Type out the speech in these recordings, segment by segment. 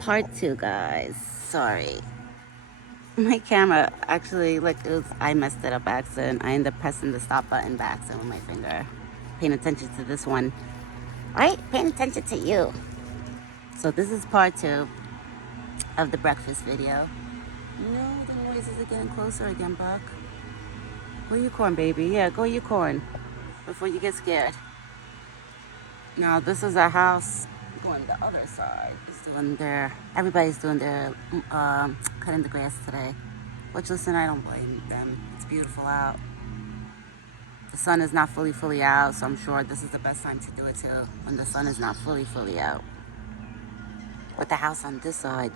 Part two, guys. Sorry. My camera actually, I messed it up by accident. I ended up pressing the stop button by accident with my finger. Paying attention to this one. Right? Paying attention to you. So this is part two of the breakfast video. No, the noises are getting closer again, Buck. Go Unicorn, baby. Yeah, go Unicorn. Before you get scared. Now, this is our house going the other side. Everybody's doing their, cutting the grass today. Which, listen, I don't blame them. It's beautiful out. The sun is not fully out, so I'm sure this is the best time to do it too, when the sun is not fully out. But the house on this side,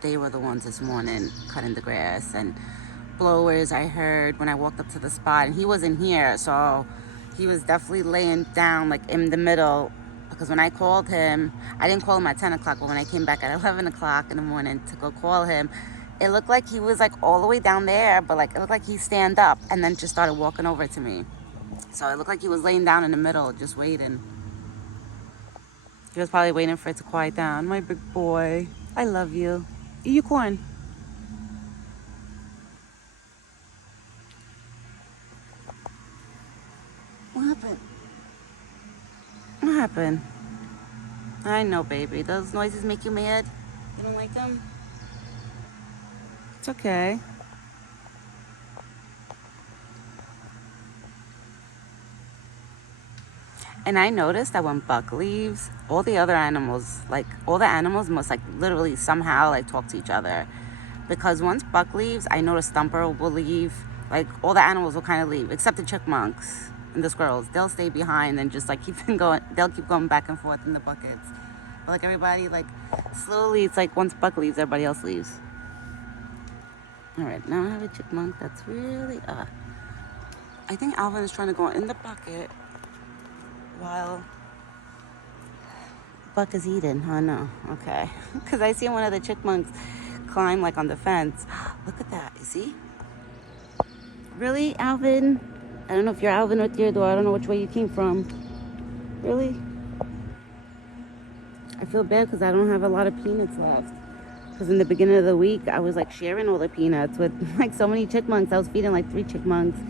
they were the ones this morning cutting the grass, and blowers I heard when I walked up to the spot, and he wasn't here, so he was definitely laying down like in the middle, because when I called him, I didn't call him at 10 o'clock, but when I came back at 11 o'clock in the morning to go call him, it looked like he was like all the way down there, but like it looked like he stand up and then just started walking over to me. So it looked like he was laying down in the middle, just waiting. He was probably waiting for it to quiet down. My big boy, I love you. Eat your corn. What happened? What happened? I know, baby. Those noises make you mad? You don't like them? It's okay. And I noticed that when Buck leaves, all the animals must like literally somehow like talk to each other. Because once Buck leaves, I notice Thumper will leave. Like all the animals will kind of leave, except the chipmunks and the squirrels. They'll stay behind and just like keep going. They'll keep going back and forth in the buckets. But like everybody, like slowly, it's like once Buck leaves, everybody else leaves. All right, now I have a chipmunk that's really I think Alvin is trying to go in the bucket while Buck is eating. Oh no, okay. Because I see one of the chipmunks climb like on the fence. Look at that. Is he? Really, Alvin? I don't know if you're Alvin or Theodore. I don't know which way you came from. Really? I feel bad because I don't have a lot of peanuts left. Because in the beginning of the week, I was like sharing all the peanuts with like so many chipmunks. I was feeding like 3 chipmunks,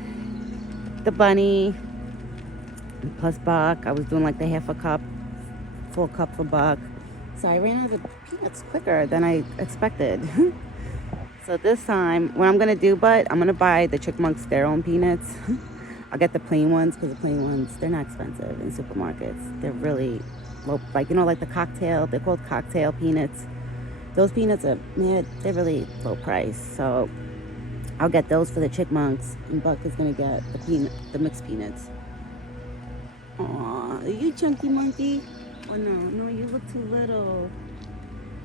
the bunny, plus Buck. I was doing like the full cup for Buck. So I ran out of the peanuts quicker than I expected. So this time, what I'm gonna do, I'm gonna buy the chipmunks their own peanuts. I'll get the plain ones, because the plain ones, they're not expensive in supermarkets. They're really low, like, like the cocktail, they're called cocktail peanuts. Those peanuts are, man, they're really low price. So I'll get those for the chipmunks, and Buck is gonna get the mixed peanuts. Aw, are you Chunky Monkey? Oh no, you look too little.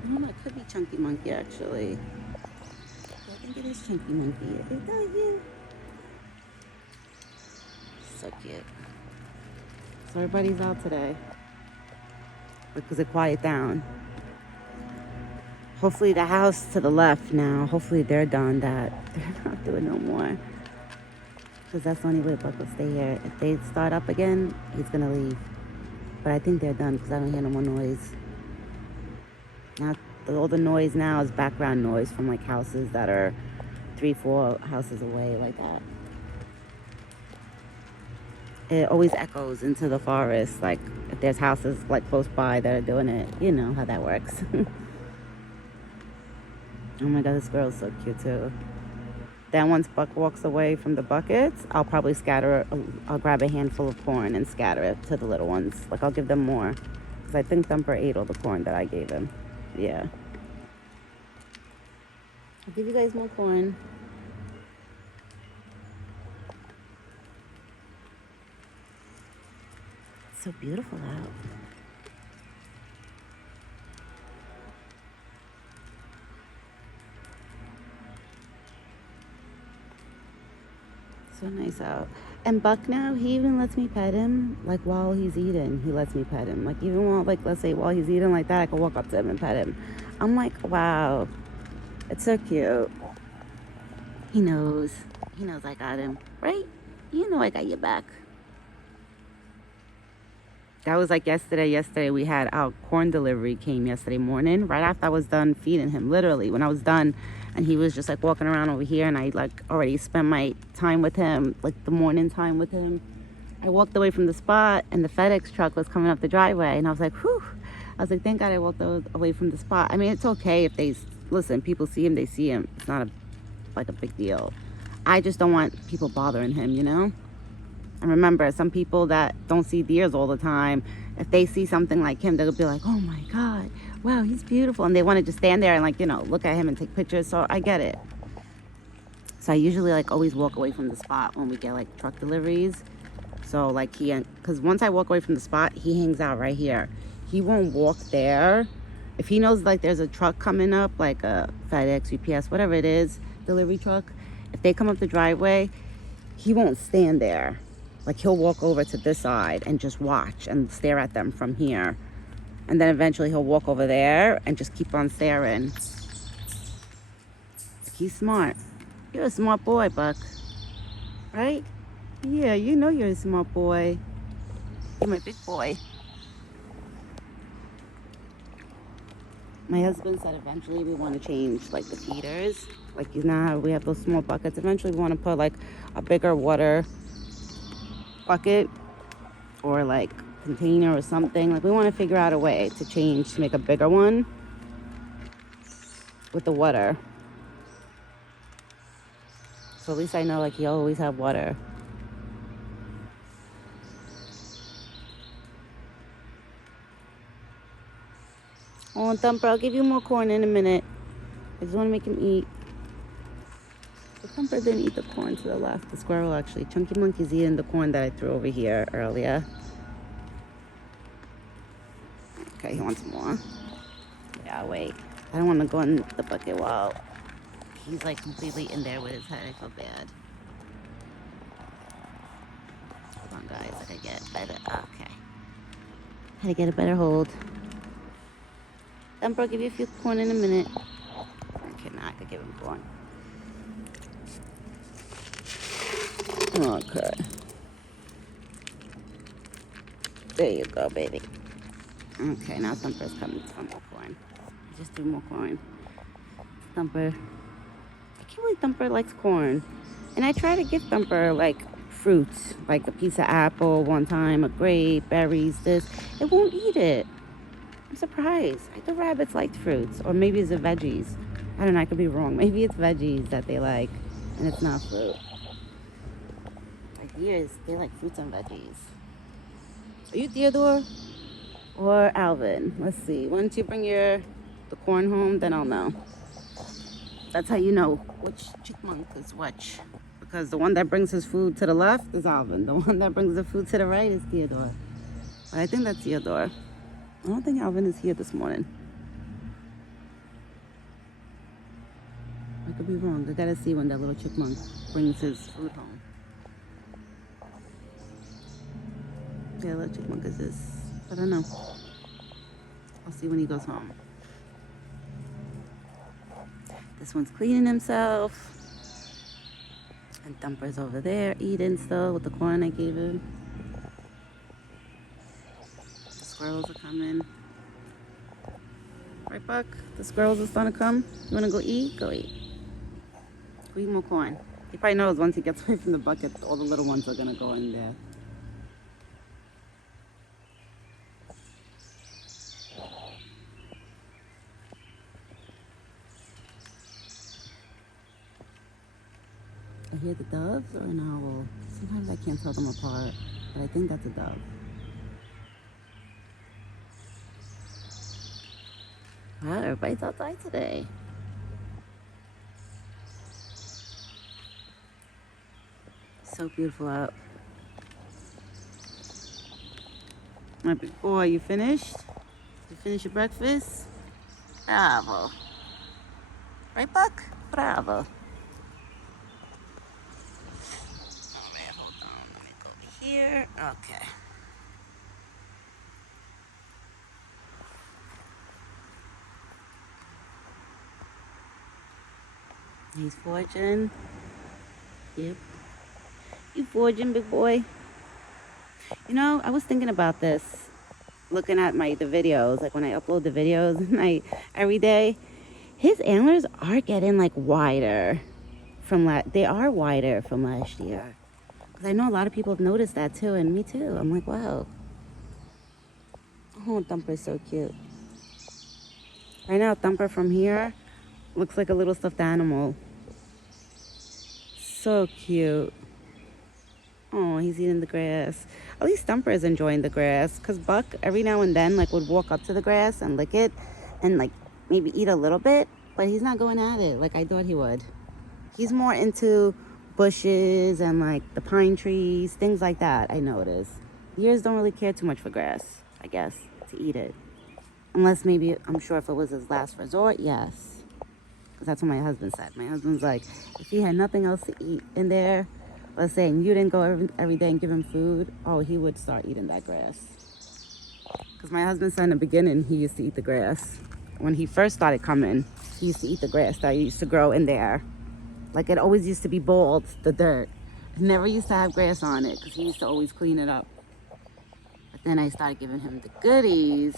I don't know, it could be Chunky Monkey actually. I think it is Chunky Monkey. Is that you? So cute. So everybody's out today because it quiet down. Hopefully the house to the left now, hopefully they're done that. They're not doing no more. Because that's the only way Buck will stay here. If they start up again, he's going to leave. But I think they're done because I don't hear no more noise. Now, all the noise now is background noise from like houses that are 3-4 houses away like that. It always echoes into the forest. Like if there's houses like close by that are doing it, you know how that works. Oh my God, this girl's so cute too. Then once Buck walks away from the buckets, I'll probably I'll grab a handful of corn and scatter it to the little ones. Like I'll give them more. Because I think Thumper ate all the corn that I gave him. Yeah. I'll give you guys more corn. It's so beautiful out. So nice out. And Buck now, he even lets me pet him, like while he's eating, he lets me pet him. Like even while, like let's say while he's eating like that, I can walk up to him and pet him. I'm like, wow, it's so cute. He knows I got him, right? You know I got your back. That was like yesterday. Yesterday we had our corn delivery came yesterday morning, right after I was done feeding him, literally. When I was done and he was just like walking around over here and I like already spent my time with him, like the morning time with him. I walked away from the spot and the FedEx truck was coming up the driveway and I was like, whew. I was like, thank God I walked away from the spot. I mean, it's okay if they, listen, people see him, they see him. It's not like a big deal. I just don't want people bothering him, you know? And remember, some people that don't see deers all the time, if they see something like him, they'll be like, oh my God, wow, he's beautiful. And they want to just stand there and like, you know, look at him and take pictures. So I get it. So I usually like always walk away from the spot when we get like truck deliveries. So like because once I walk away from the spot, he hangs out right here. He won't walk there. If he knows like there's a truck coming up, like a FedEx, UPS, whatever it is, delivery truck, if they come up the driveway, he won't stand there. Like he'll walk over to this side and just watch and stare at them from here. And then eventually he'll walk over there and just keep on staring. He's smart. You're a smart boy, Buck. Right? Yeah, you know you're a smart boy. You're my big boy. My husband said eventually we want to change like the feeders. Like you know how we have those small buckets. Eventually we want to put like a bigger water bucket or like container or something. Like we want to figure out a way to change to make a bigger one with the water. So at least I know like he always have water. Oh, Thumper, I'll give you more corn in a minute. I just want to make him eat. The Thumper didn't eat the corn to the left. The squirrel actually. Chunky Monkey's eating the corn that I threw over here earlier. Okay, he wants more. Yeah, wait. I don't want to go in the bucket while he's like completely in there with his head. I feel bad. Hold on, guys. I gotta get better. Okay. Had to get a better hold. Thumper, I'll give you a few corn in a minute. Okay, now I could give him corn. Okay. There you go, baby. Okay, now Thumper's coming for more corn. Just do more corn. Thumper. I can't believe Thumper likes corn. And I try to give Thumper like fruits, like a piece of apple one time, a grape, berries, this. It won't eat it. I'm surprised. I thought rabbits liked fruits. Or maybe it's the veggies. I don't know, I could be wrong. Maybe it's veggies that they like and it's not fruit. Like deers, they like fruits and veggies. Are you Theodore or Alvin? Let's see. Once you bring the corn home, then I'll know. That's how you know which chipmunk is which. Because the one that brings his food to the left is Alvin. The one that brings the food to the right is Theodore. But I think that's Theodore. I don't think Alvin is here this morning. I could be wrong. I gotta see when that little chipmunk brings his food home. Yeah, little chipmunk is this. I don't know. I'll see when he goes home. This one's cleaning himself. And Thumper's over there eating still with the corn I gave him. The squirrels are coming. Right, Buck? The squirrels are starting to come. You wanna go eat? Go eat. Go eat more corn. He probably knows once he gets away from the bucket, all the little ones are gonna go in there. I hear the doves or an owl. Sometimes I can't tell them apart, but I think that's a dove. Wow, everybody's outside today. So beautiful out. My big boy, you finished? You finished your breakfast? Bravo. Right, Buck? Bravo. Hold on. Let me go over here. Okay. He's foraging. Yep. You foraging, big boy? You know, I was thinking about this. looking at the videos, like when I upload the videos every day, his antlers are getting like wider they are wider from last year. Because I know a lot of people have noticed that too, and me too. I'm like, wow. Oh, Thumper's so cute. Right now, Thumper from here looks like a little stuffed animal. So cute. Oh, he's eating the grass. At least Thumper is enjoying the grass. Because Buck, every now and then, like, would walk up to the grass and lick it and, like, maybe eat a little bit. But he's not going at it like I thought he would. He's more into bushes and, like, the pine trees, things like that, I notice. Deers don't really care too much for grass, I guess, to eat it. Unless maybe, I'm sure if it was his last resort, yes. Because that's what my husband said. My husband's like, if he had nothing else to eat in there, let's say, and you didn't go every day and give him food, oh, he would start eating that grass. Because my husband said in the beginning, he used to eat the grass. When he first started coming, he used to eat the grass that used to grow in there. Like, it always used to be bald, the dirt. It never used to have grass on it because he used to always clean it up. But then I started giving him the goodies.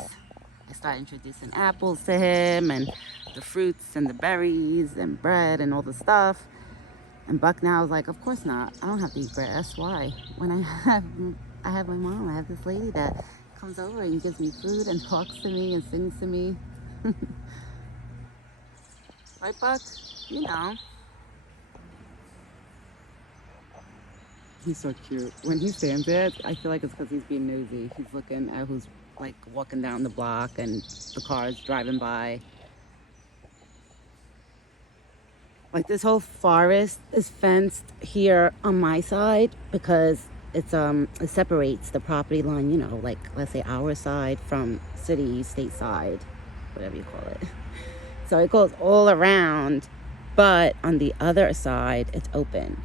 I started introducing apples to him and the fruits and the berries and bread and all the stuff. And Buck now is like, of course not. I don't have to eat grass. Why? When I have my mom, I have this lady that comes over and gives me food and talks to me and sings to me. Right, Buck? You know. He's so cute. When he stands there, I feel like it's because he's being nosy. He's looking at who's like walking down the block and the cars driving by. Like, this whole forest is fenced here on my side because it separates the property line, you know, like, let's say our side from city, state side, whatever you call it. So it goes all around, but on the other side, it's open.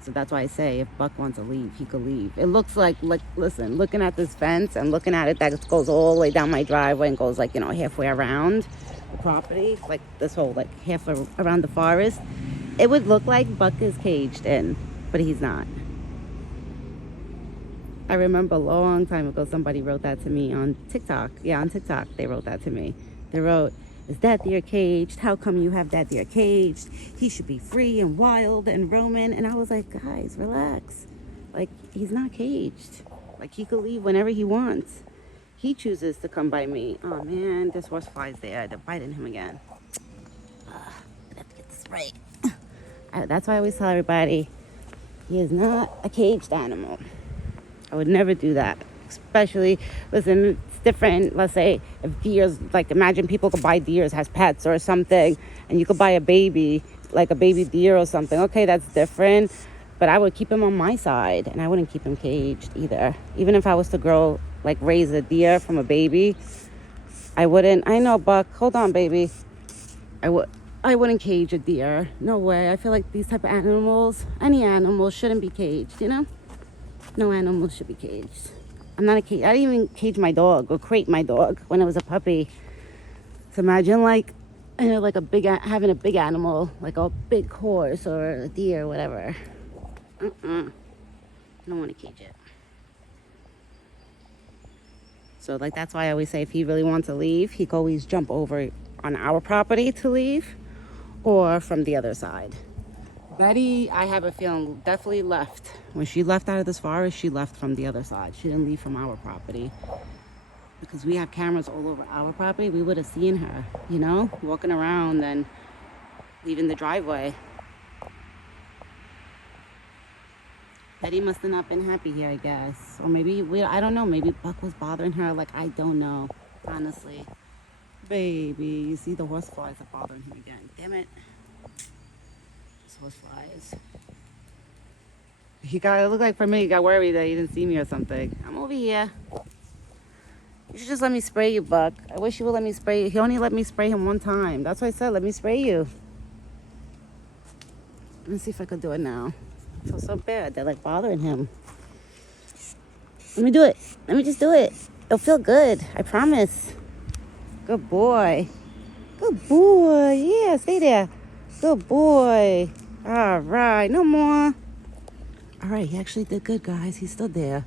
So that's why I say if Buck wants to leave, he could leave. It looks like, listen, looking at this fence and looking at it, that goes all the way down my driveway and goes, like, you know, halfway around the property, like this whole, like, half around the forest. It would look like Buck is caged in, but he's not. I remember a long time ago, somebody wrote that to me on TikTok. Yeah, on TikTok, they wrote that to me. They wrote, is that deer caged? How come you have that deer caged? He should be free and wild and roaming. And I was like, guys, relax. Like, he's not caged. Like, he could leave whenever he wants. He chooses to come by me. Oh, man, this horse flies there. They're biting him again. I have to get this right. That's why I always tell everybody, he is not a caged animal. I would never do that. Especially, listen, it's different. Let's say if deers, like, imagine people could buy deers as pets or something, and you could buy a baby, like a baby deer or something. Okay, that's different. But I would keep him on my side, and I wouldn't keep him caged either. Even if I was to raise a deer from a baby, I wouldn't. I know, Buck. Hold on, baby. I wouldn't cage a deer. No way. I feel like these type of animals, any animal, shouldn't be caged. You know, no animal should be caged. I'm not a cage. I didn't even cage my dog or crate my dog when it was a puppy. So imagine, like, you know, like having a big animal, like a big horse or a deer or whatever. I don't want to cage it. So, like, that's why I always say if he really wants to leave, he can always jump over on our property to leave or from the other side. Betty, I have a feeling, definitely left. When she left out of this forest, she left from the other side. She didn't leave from our property. Because we have cameras all over our property, we would have seen her, you know, walking around and leaving the driveway. Betty must have not been happy here, I guess. Or maybe, I don't know, maybe Buck was bothering her. Like, I don't know, honestly. Baby, you see the horse flies are bothering him again. Damn it. Horse flies. It looked like for me, he got worried that he didn't see me or something. I'm over here. You should just let me spray you, Buck. I wish you would let me spray you. He only let me spray him one time. That's why I said, let me spray you. Let me see if I could do it now. I feel so bad. They're like bothering him. Let me do it. Let me just do it. It'll feel good. I promise. Good boy. Good boy. Yeah, stay there. Good boy. All right, no more. All right, he actually did good, guys. He's still there.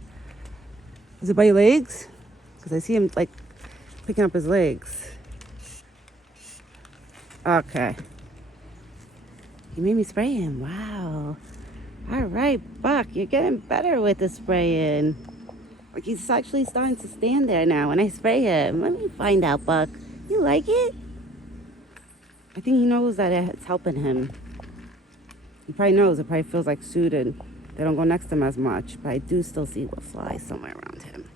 Is it by your legs? Because I see him like picking up his legs. Okay. He made me spray him. Wow. All right, Buck, you're getting better with the spraying. Like he's actually starting to stand there now when I spray him. Let me find out, Buck. You like it? I think he knows that it's helping him. He probably knows. It probably feels like suited. They don't go next to him as much, but I do still see what flies somewhere around him.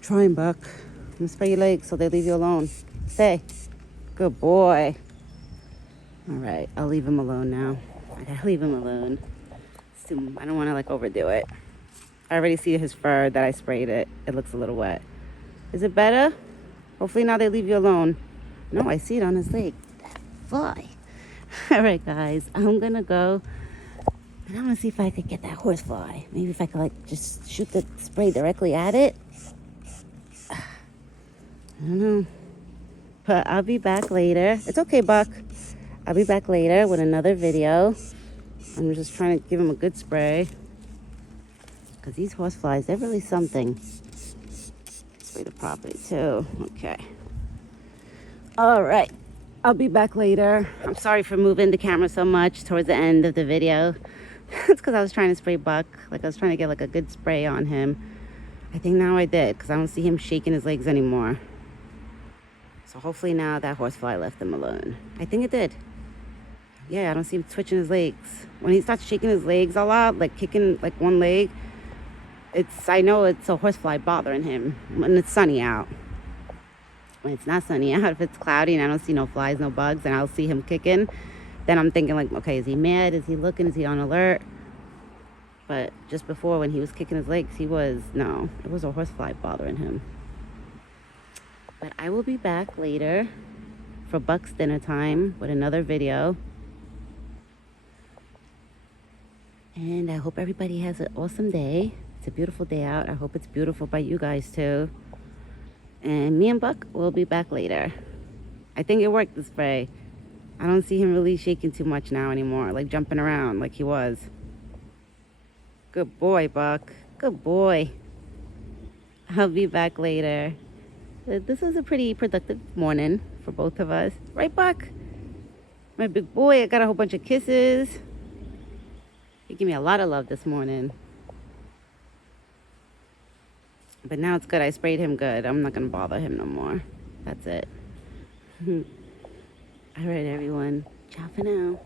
Try him, Buck. I'm gonna spray your legs so they leave you alone. Stay. Good boy. All right, I'll leave him alone now. I gotta leave him alone. I don't want to like overdo it. I already see his fur that I sprayed it. It looks a little wet. Is it better? Hopefully now they leave you alone. No, I see it on his leg. Fly. All right, guys, I'm gonna go and I'm gonna see if I could get that horsefly. Maybe if I could like just shoot the spray directly at it. I don't know. But I'll be back later. It's okay, Buck. I'll be back later with another video. I'm just trying to give him a good spray. Because these horseflies, they're really something. Spray the property too. Okay. All right. I'll be back later. I'm sorry for moving the camera so much towards the end of the video. It's because I was trying to spray Buck. Like I was trying to get like a good spray on him. I think now I did because I don't see him shaking his legs anymore. So hopefully now that horsefly left him alone. I think it did. Yeah, I don't see him twitching his legs. When he starts shaking his legs a lot, like kicking like one leg, I know it's a horsefly bothering him when it's sunny out. When it's not sunny out, if it's cloudy and I don't see no flies, no bugs, and I'll see him kicking, then I'm thinking like, okay, is he mad? Is he looking? Is he on alert? But just before when he was kicking his legs, no, it was a horsefly bothering him. But I will be back later for Buck's dinner time with another video. And I hope everybody has an awesome day. It's a beautiful day out. I hope it's beautiful by you guys too. And me and Buck will be back later. I think it worked, the spray. I don't see him really shaking too much now anymore, like jumping around like he was. Good boy, Buck. Good boy. I'll be back later. This was a pretty productive morning for both of us. Right, Buck? My big boy, I got a whole bunch of kisses. He gave me a lot of love this morning. But now it's good. I sprayed him good. I'm not going to bother him no more. That's it. All right, everyone. Ciao for now.